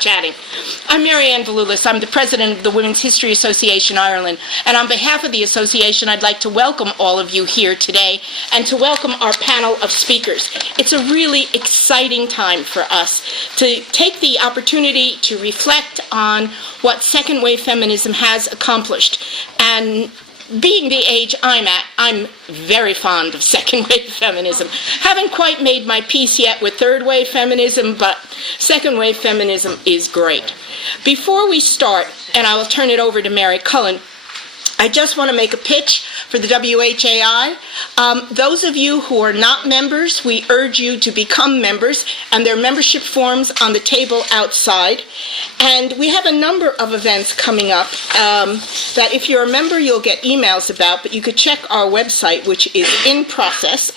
stop chatting. I'm Marianne Valulis. I'm the president of the Women's History Association Ireland, and on behalf of the association, I'd like to welcome all of you here today and to welcome our panel of speakers. It's a really exciting time for us to take the opportunity to reflect on what second wave feminism has accomplished. And being the age I'm at, I'm very fond of second wave feminism. Haven't quite made my peace yet with third wave feminism, but second wave feminism is great. Before we start, and I will turn it over to Mary Cullen, I just want to make a pitch for the WHAI. Those of you who are not members, we urge you to become members, and there are membership forms on the table outside. And we have a number of events coming up that if you're a member, you'll get emails about, but you could check our website, which is in process.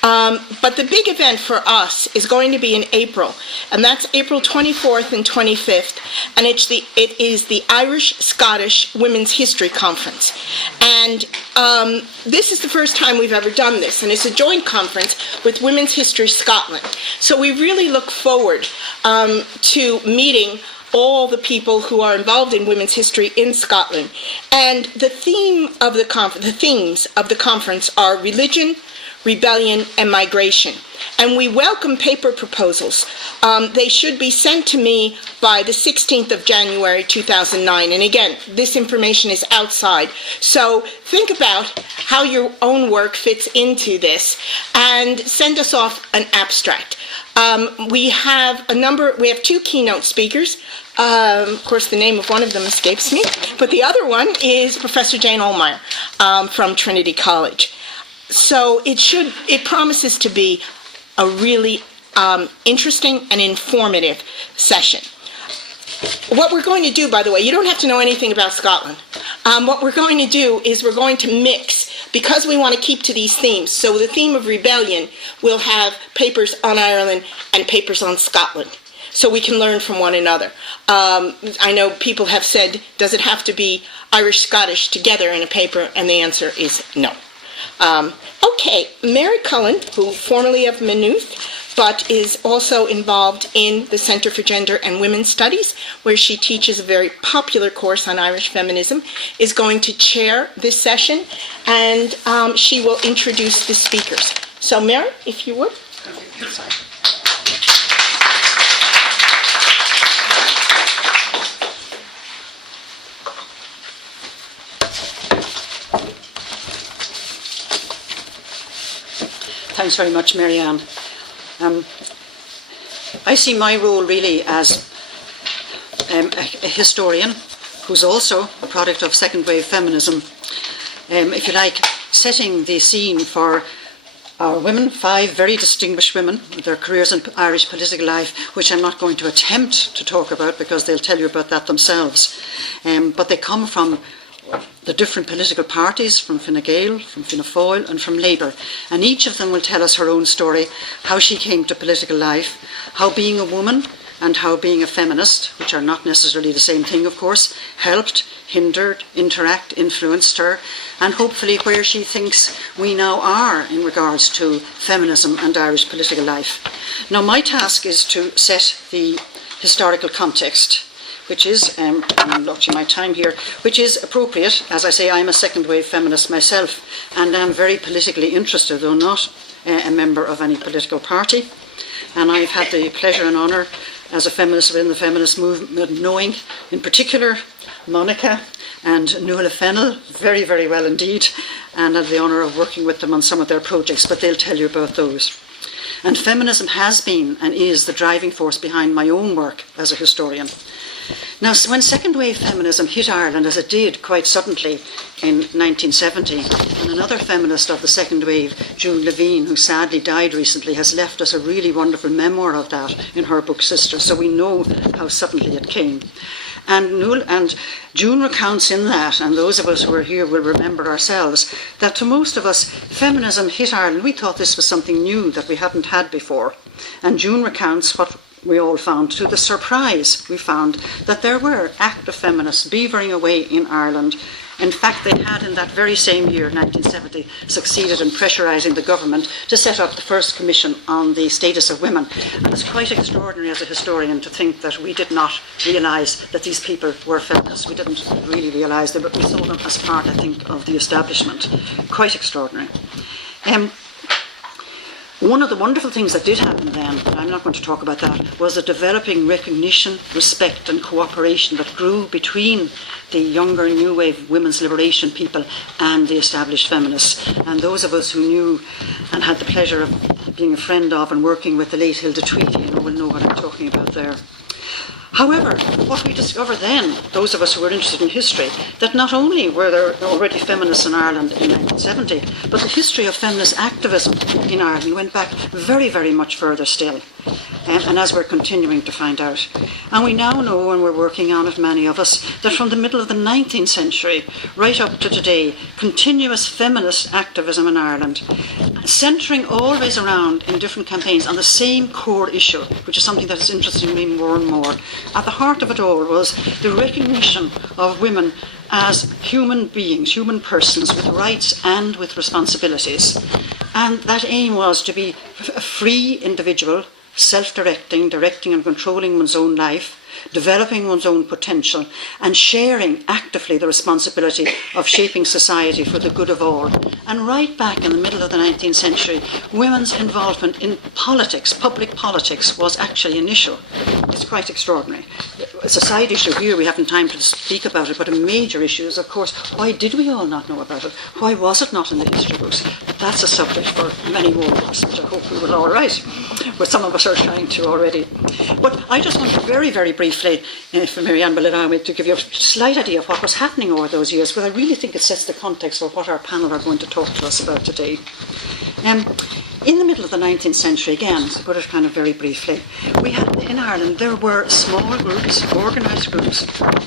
But the big event for us is going to be in April, and that's April 24th and 25th, and it is the Irish-Scottish Women's History Conference. And this is the first time we've ever done this, and it's a joint conference with Women's History Scotland. So we really look forward to meeting all the people who are involved in women's history in Scotland. And the themes of the conference are religion, rebellion, and migration. And we welcome paper proposals. They should be sent to me by the 16th of January 2009. And again, this information is outside. So think about how your own work fits into this and send us off an abstract. We have two keynote speakers. Of course, the name of one of them escapes me, but the other one is Professor Jane Ohlmeyer from Trinity College. So it promises to be a really interesting and informative session. What we're going to do, by the way, you don't have to know anything about Scotland. What we're going to do is we're going to mix, because we want to keep to these themes. So the theme of rebellion will have papers on Ireland and papers on Scotland, so we can learn from one another. I know people have said, does it have to be Irish-Scottish together in a paper? And the answer is no. Okay, Mary Cullen, who formerly of Maynooth, but is also involved in the Center for Gender and Women's Studies, where she teaches a very popular course on Irish feminism, is going to chair this session, and she will introduce the speakers. So Mary, if you would. Sorry. Thanks very much, Marianne. I see my role really as a historian who's also a product of second wave feminism. If you like, setting the scene for our women, 5 very distinguished women with their careers in Irish political life, which I'm not going to attempt to talk about because they'll tell you about that themselves. But they come from the different political parties, from Fine Gael, from Fianna Fáil, and from Labour. And each of them will tell us her own story, how she came to political life, how being a woman and how being a feminist, which are not necessarily the same thing, of course, helped, hindered, influenced her, and hopefully where she thinks we now are in regards to feminism and Irish political life. Now, my task is to set the historical context, which is, I'm watching my time here, which is appropriate. As I say, I'm a second wave feminist myself, and I'm very politically interested, though not a member of any political party. And I've had the pleasure and honour as a feminist within the feminist movement, knowing in particular Monica and Nuala Fennell very, very well indeed, and had the honour of working with them on some of their projects, but they'll tell you about those. And feminism has been and is the driving force behind my own work as a historian. Now, when second wave feminism hit Ireland, as it did quite suddenly in 1970, and another feminist of the second wave, June Levine, who sadly died recently, has left us a really wonderful memoir of that in her book Sister, so we know how suddenly it came. And June recounts in that, and those of us who are here will remember ourselves, that to most of us, feminism hit Ireland. We thought this was something new that we hadn't had before. And June recounts what we all found, to the surprise, we found that there were active feminists beavering away in Ireland. In fact, they had in that very same year, 1970, succeeded in pressurising the government to set up the first commission on the status of women. And it's quite extraordinary as a historian to think that we did not realise that these people were feminists. We didn't really realise them, but we saw them as part, I think, of the establishment. Quite extraordinary. One of the wonderful things that did happen then, and I'm not going to talk about that, was a developing recognition, respect and cooperation that grew between the younger new wave women's liberation people and the established feminists. And those of us who knew and had the pleasure of being a friend of and working with the late Hilda Tweedy will know what I'm talking about there. However, what we discovered then, those of us who were interested in history, that not only were there already feminists in Ireland in 1970, but the history of feminist activism in Ireland went back very, very much further still. And as we're continuing to find out. And we now know, and we're working on it, many of us, that from the middle of the 19th century right up to today, continuous feminist activism in Ireland, centring always around in different campaigns on the same core issue, which is something that is interesting me more and more. At the heart of it all was the recognition of women as human beings, human persons with rights and with responsibilities. And that aim was to be a free individual, self-directing, directing and controlling one's own life, developing one's own potential and sharing actively the responsibility of shaping society for the good of all. And right back in the middle of the 19th century, women's involvement in politics, public politics, was actually an issue. It's quite extraordinary. It's a side issue here, we haven't time to speak about it, but a major issue is, of course, why did we all not know about it? Why was it not in the history books? But that's a subject for many more books, which I hope we will all write, but some of us are trying to already. But I just want to very, very briefly, if Marianne will allow me, to give you a slight idea of what was happening over those years, because I really think it sets the context for what our panel are going to talk to us about today. In the middle of the 19th century, again, to put it kind of very briefly, we had in Ireland, there were small groups, organised groups,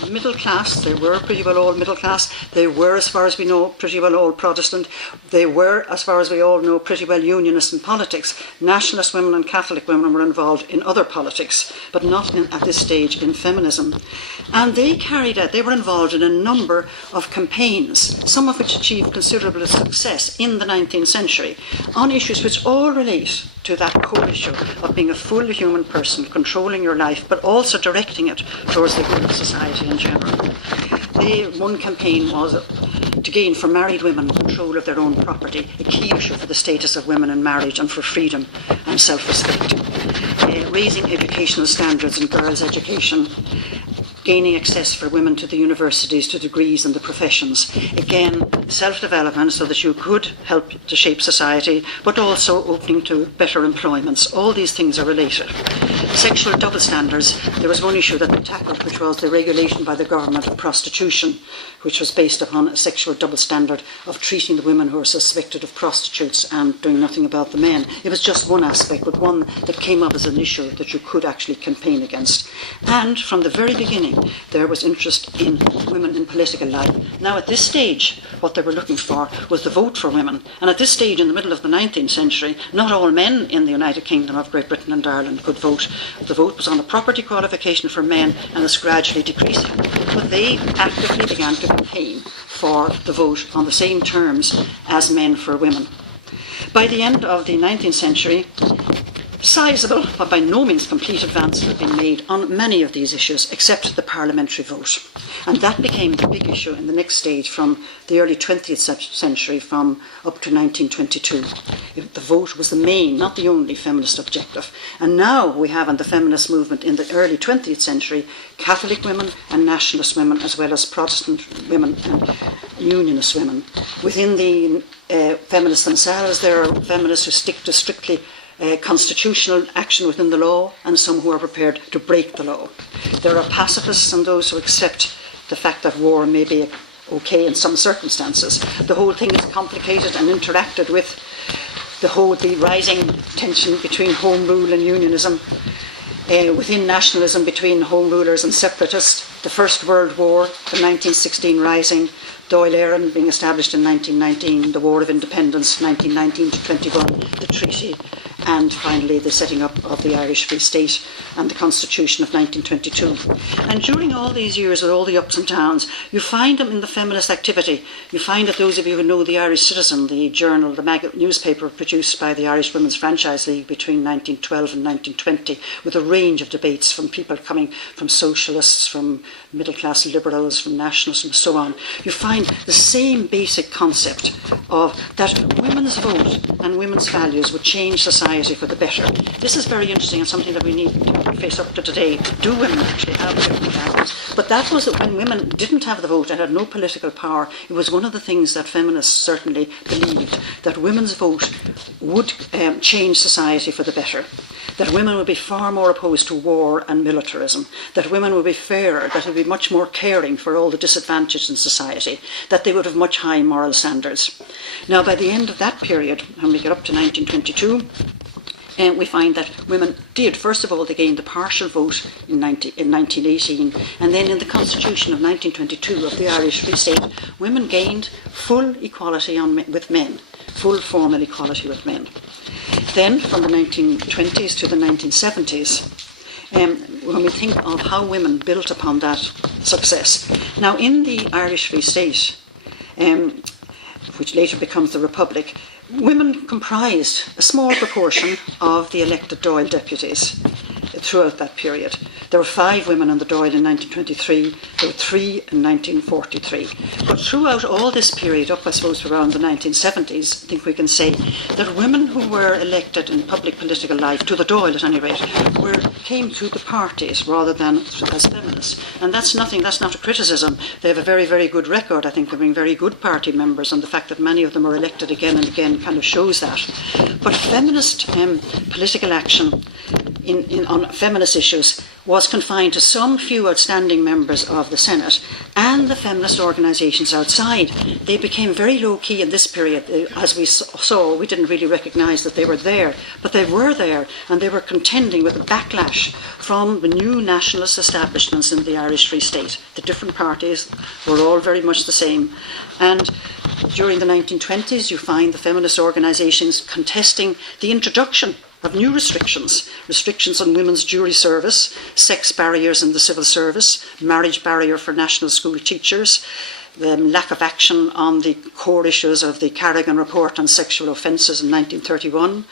middle class, they were pretty well all middle class, they were, as far as we know, pretty well all Protestant, they were, as far as we all know, pretty well unionist in politics. Nationalist women and Catholic women were involved in other politics, but not at this stage in feminism. And they carried out, they were involved in a number of campaigns, some of which achieved considerable success in the 19th century, on issues which all relate to that core issue of being a full human person, controlling your life, but also directing it towards the good of society in general. One campaign was to gain for married women control of their own property, a key issue for the status of women in marriage and for freedom and self-respect. Raising educational standards in girls' education, gaining access for women to the universities, to degrees and the professions. Again, self-development so that you could help to shape society, but also opening to better employments. All these things are related. Sexual double standards. There was one issue that they tackled, which was the regulation by the government of prostitution, which was based upon a sexual double standard of treating the women who were suspected of prostitutes and doing nothing about the men. It was just one aspect, but one that came up as an issue that you could actually campaign against. And from the very beginning, there was interest in women in political life. Now, at this stage, what they were looking for was the vote for women. And at this stage, in the middle of the 19th century, not all men in the United Kingdom of Great Britain and Ireland could vote. The vote was on a property qualification for men, and it's gradually decreasing. But they actively began to campaign for the vote on the same terms as men for women. By the end of the 19th century, sizable, but by no means complete advances have been made on many of these issues, except the parliamentary vote. And that became the big issue in the next stage from the early 20th century, from up to 1922. The vote was the main, not the only, feminist objective. And now we have in the feminist movement in the early 20th century, Catholic women and nationalist women, as well as Protestant women and unionist women. Within the feminists themselves, there are feminists who stick to strictly constitutional action within the law, and some who are prepared to break the law. There are pacifists and those who accept the fact that war may be okay in some circumstances. The whole thing is complicated and interacted with the rising tension between Home Rule and unionism, within nationalism between Home Rulers and separatists, the First World War, the 1916 Rising, Dáil Éireann being established in 1919, the War of Independence, 1919 to 21, the treaty, and finally the setting up of the Irish Free State and the Constitution of 1922. And during all these years, with all the ups and downs, you find them in the feminist activity. You find that those of you who know the Irish Citizen, the journal, the newspaper produced by the Irish Women's Franchise League between 1912 and 1920, with a range of debates from people coming from socialists, from middle-class liberals, from nationalists, and so on, you find the same basic concept of that women's vote and women's values would change society for the better. This is very interesting and something that we need to face up to today. Do women actually have different values? But that was that when women didn't have the vote and had no political power, it was one of the things that feminists certainly believed, that women's vote would change society for the better. That women would be far more opposed to war and militarism, that women would be fairer, that they would be much more caring for all the disadvantaged in society, that they would have much high moral standards. Now, by the end of that period, when we get up to 1922, we find that women did, first of all, they gained the partial vote in 1918, and then in the Constitution of 1922 of the Irish Free State, women gained full equality with men, full formal equality with men. Then, from the 1920s to the 1970s, when we think of how women built upon that success. Now, in the Irish Free State, which later becomes the Republic, women comprised a small proportion of the elected Dáil deputies throughout that period. There were 5 women on the Dáil in 1923, there were 3 in 1943. But throughout all this period, up I suppose around the 1970s, I think we can say that women who were elected in public political life, to the Dáil at any rate, came through the parties rather than as feminists. And that's not a criticism. They have a very, very good record, I think, of being very good party members, and the fact that many of them are elected again and again kind of shows that. But feminist political action on feminist issues was confined to some few outstanding members of the Senate and the feminist organisations outside. They became very low-key in this period. As we saw, we didn't really recognise that they were there, but they were there, and they were contending with a backlash from the new nationalist establishments in the Irish Free State. The different parties were all very much the same. And during the 1920s, you find the feminist organisations contesting the introduction of new restrictions on women's jury service, sex barriers in the civil service, marriage barrier for national school teachers, the lack of action on the core issues of the Carrigan Report on sexual offences in 1931,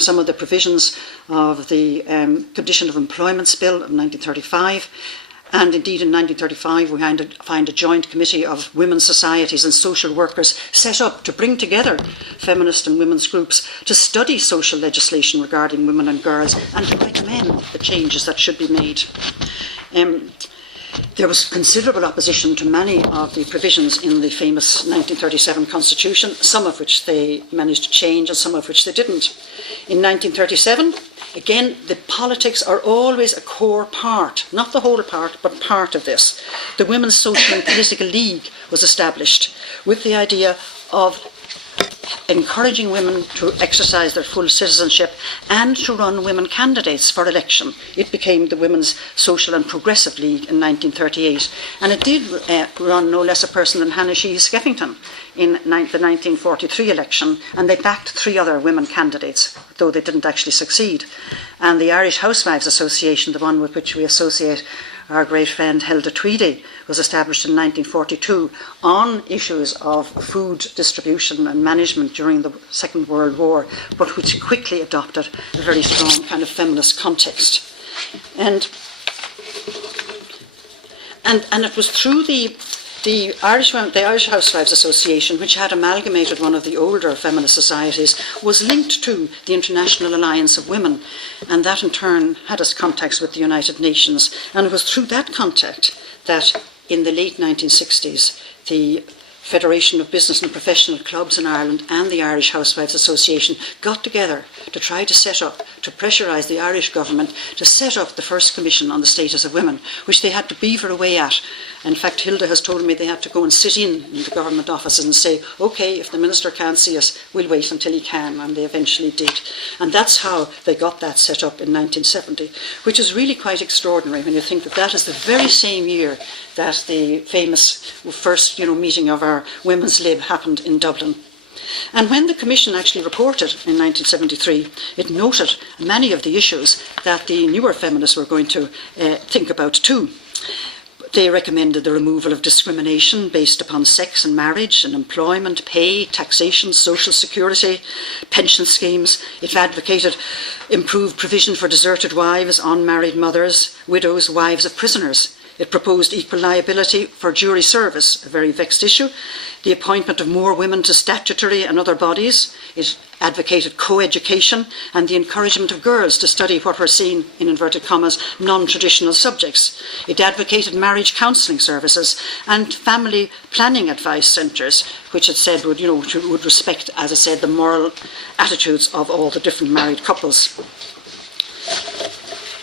some of the provisions of the Condition of Employments Bill of 1935, and indeed in 1935 we find a joint committee of women's societies and social workers set up to bring together feminist and women's groups to study social legislation regarding women and girls and to recommend the changes that should be made. There was considerable opposition to many of the provisions in the famous 1937 Constitution, some of which they managed to change and some of which they didn't. In 1937, again, the politics are always a core part, not the whole part, but part of this. The Women's Social and Political League was established with the idea of encouraging women to exercise their full citizenship and to run women candidates for election. It became the Women's Social and Progressive League in 1938, and it did run no less a person than Hannah Sheehy Skeffington in the 1943 election, and they backed 3 other women candidates, though they didn't actually succeed. And the Irish Housewives Association, the one with which we associate our great friend Hilda Tweedy, was established in 1942 on issues of food distribution and management during the Second World War, but which quickly adopted a very strong kind of feminist context. And it was through the Irish Housewives Association, which had amalgamated one of the older feminist societies, was linked to the International Alliance of Women, and that in turn had us contacts with the United Nations. And it was through that contact that in the late 1960s, the Federation of Business and Professional Clubs in Ireland and the Irish Housewives Association got together to try to pressurise the Irish government to set up the first commission on the status of women, which they had to beaver away at. In fact, Hilda has told me they had to go and sit in the government offices and say, OK, if the minister can't see us, we'll wait until he can, and they eventually did. And that's how they got that set up in 1970, which is really quite extraordinary when you think that that is the very same year that the famous first meeting of our Women's Lib happened in Dublin. And when the Commission actually reported in 1973, it noted many of the issues that the newer feminists were going to think about too. They recommended the removal of discrimination based upon sex and marriage and employment, pay, taxation, social security, pension schemes. It advocated improved provision for deserted wives, unmarried mothers, widows, wives of prisoners. It proposed equal liability for jury service, a very vexed issue, the appointment of more women to statutory and other bodies. It advocated co-education and the encouragement of girls to study what were seen, in inverted commas, non-traditional subjects. It advocated marriage counselling services and family planning advice centres, which it said would respect, as I said, the moral attitudes of all the different married couples.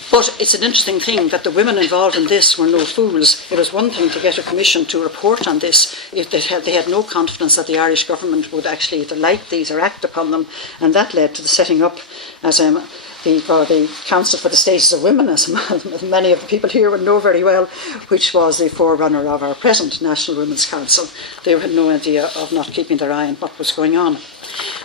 But it's an interesting thing that the women involved in this were no fools. It was one thing to get a commission to report on this if they had no confidence that the Irish government would actually either like these or act upon them, and that led to the setting up as the Council for the Status of Women, as many of the people here would know very well, which was the forerunner of our present National Women's Council. They had no idea of not keeping their eye on what was going on.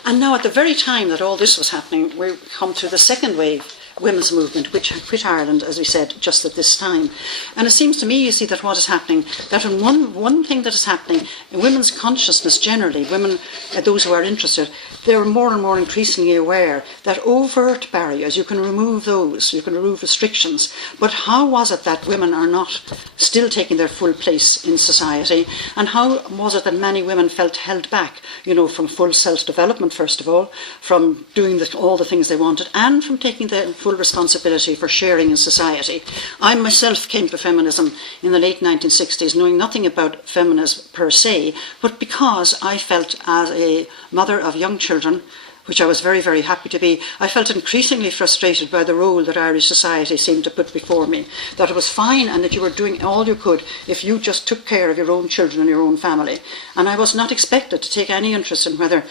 And now at the very time that all this was happening, we come to the second wave women's movement, which quit Ireland, as we said, just at this time. And it seems to me, you see, that what is happening, that in one thing that is happening in women's consciousness generally, women, those who are interested, they're more and more increasingly aware that overt barriers, you can remove those, you can remove restrictions, but how was it that women are not still taking their full place in society, and how was it that many women felt held back, from full self-development, first of all, from doing all the things they wanted, and from taking the full responsibility for sharing in society. I myself came to feminism in the late 1960s, knowing nothing about feminism per se, but because I felt, as a mother of young children, which I was very, very happy to be, I felt increasingly frustrated by the role that Irish society seemed to put before me, that it was fine and that you were doing all you could if you just took care of your own children and your own family. And I was not expected to take any interest in whether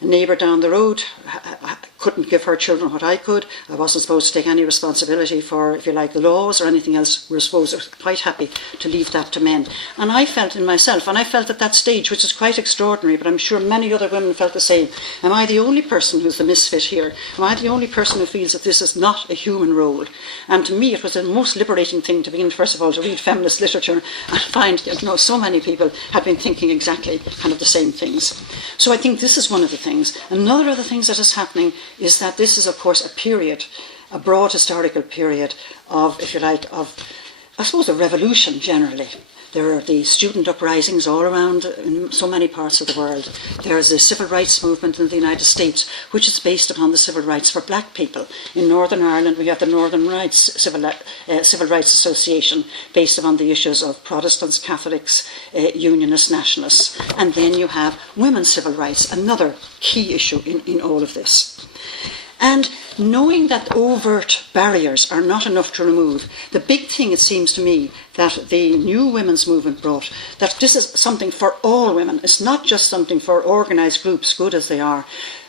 a neighbour down the road couldn't give her children what I could. I wasn't supposed to take any responsibility for, if you like, the laws or anything else. We were supposed to be quite happy to leave that to men. And I felt in myself, and I felt at that stage, which is quite extraordinary, but I'm sure many other women felt the same, am I the only person who's the misfit here? Am I the only person who feels that this is not a human role? And to me, it was the most liberating thing to begin, first of all, to read feminist literature and find, so many people had been thinking exactly kind of the same things. So I think this is one of the things. Another of the things that is happening is that this is, of course, a period, a broad historical period of, if you like, I suppose, a revolution generally. There are the student uprisings all around in so many parts of the world. There is the civil rights movement in the United States, which is based upon the civil rights for black people. In Northern Ireland, we have the Northern Civil Rights Association, based upon the issues of Protestants, Catholics, Unionists, Nationalists. And then you have women's civil rights, another key issue in all of this. And knowing that overt barriers are not enough to remove, the big thing, it seems to me, that the new women's movement brought, that this is something for all women. It's not just something for organised groups, good as they are.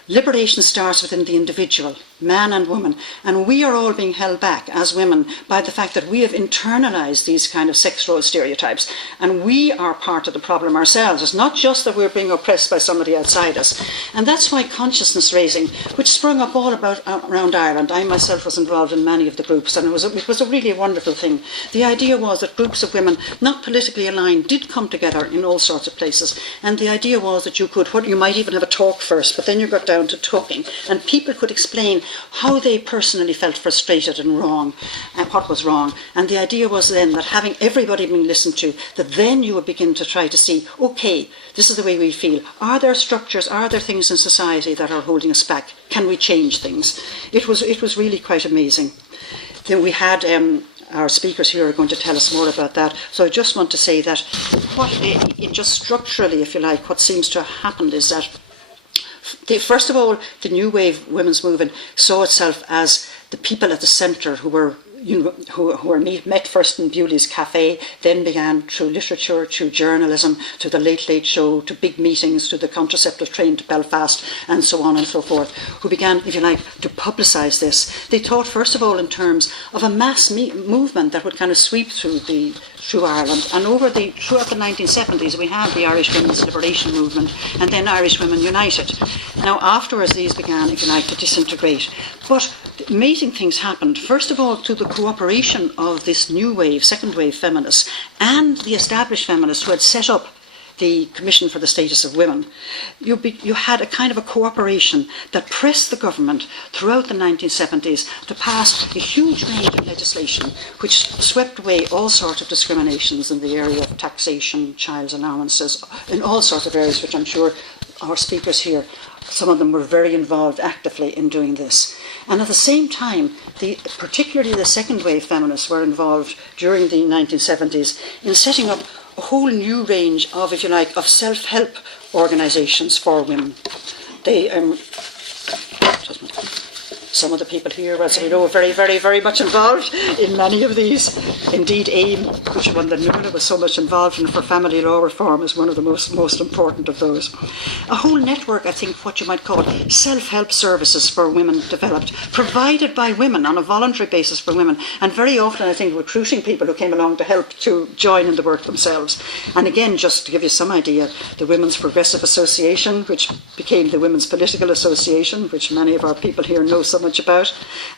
Liberation starts within the individual, man and woman, and we are all being held back as women by the fact that we have internalised these kind of sex role stereotypes, and we are part of the problem ourselves. It's not just that we're being oppressed by somebody outside us, and that's why consciousness raising, which sprung up all around Ireland. I myself was involved in many of the groups, and it was a really wonderful thing. The idea was that groups of women, not politically aligned, did come together in all sorts of places, and the idea was that you might even have a talk first, but then you got down to talking, and people could explain how they personally felt frustrated and wrong, and what was wrong. And the idea was then that having everybody being listened to, that then you would begin to try to see, okay, this is the way we feel. Are there structures, are there things in society that are holding us back? Can we change things? It was really quite amazing. Then we had our speakers here are going to tell us more about that. So I just want to say that just structurally, if you like, what seems to have happened is that first of all, the new wave women's movement saw itself as the people at the centre who were who were met first in Bewley's Cafe, then began through literature, through journalism, to the Late Late Show, to big meetings, to the contraceptive train to Belfast, and so on and so forth, who began, if you like, to publicise this. They thought, first of all, in terms of a mass movement that would kind of sweep through Ireland. And throughout the 1970s, we had the Irish Women's Liberation Movement, and then Irish Women United. Now, afterwards, these began, if you like, to disintegrate. But amazing things happened. First of all, through the cooperation of this new wave, second wave feminists, and the established feminists who had set up the Commission for the Status of Women, you had a kind of a cooperation that pressed the government throughout the 1970s to pass a huge range of legislation which swept away all sorts of discriminations in the area of taxation, child allowances, in all sorts of areas which I'm sure our speakers here, some of them were very involved actively in doing this. And at the same time, particularly the second wave feminists were involved during the 1970s in setting up a whole new range of, if you like, of self-help organisations for women. They, some of the people here, as we know, are very, very, very much involved in many of these. Indeed, AIM, which one that Nuala was so much involved in for family law reform, is one of the most important of those. A whole network, I think, what you might call self-help services for women developed, provided by women on a voluntary basis for women, and very often, I think, recruiting people who came along to help to join in the work themselves. And again, just to give you some idea, the Women's Progressive Association, which became the Women's Political Association, which many of our people here know so much about,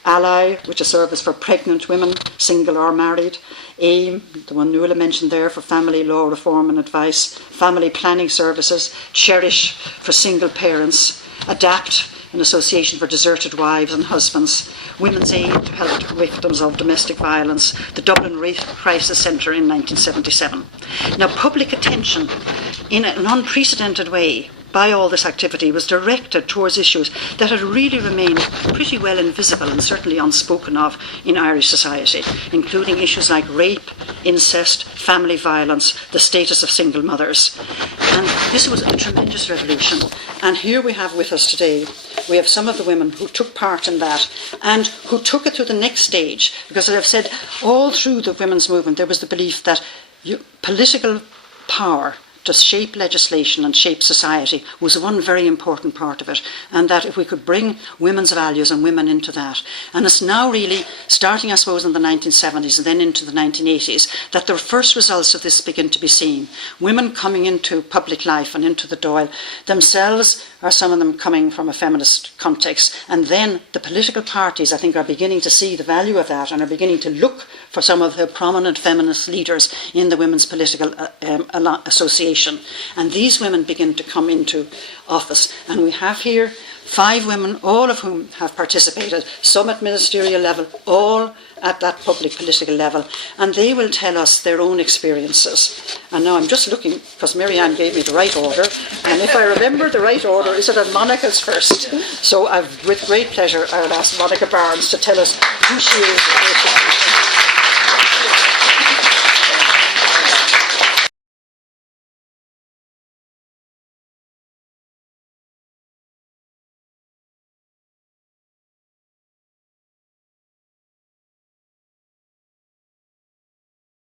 Ally, which is a service for pregnant women, single or married, AIM, the one Nuala mentioned there, for family law reform and advice, family planning services, Cherish for single parents, Adapt, an association for deserted wives and husbands, Women's Aid to help victims of domestic violence, the Dublin Rape Crisis Centre in 1977. Now, public attention in an unprecedented way by all this activity was directed towards issues that had really remained pretty well invisible and certainly unspoken of in Irish society, including issues like rape, incest, family violence, the status of single mothers. And this was a tremendous revolution. And here we have with us today, we have some of the women who took part in that and who took it to the next stage, because as I've said, all through the women's movement there was the belief that political power to shape legislation and shape society was one very important part of it, and that if we could bring women's values and women into that, and it's now really starting, I suppose, in the 1970s and then into the 1980s that the first results of this begin to be seen. Women coming into public life and into the Dáil themselves, are some of them coming from a feminist context, and then the political parties, I think, are beginning to see the value of that and are beginning to look for some of the prominent feminist leaders in the Women's Political Association. And these women begin to come into office. And we have here 5 women, all of whom have participated, some at ministerial level, all at that public political level, and they will tell us their own experiences. And now I'm just looking, because Mary-Anne gave me the right order, and if I remember the right order, is it that Monica's first? So with great pleasure, I will ask Monica Barnes to tell us who she is.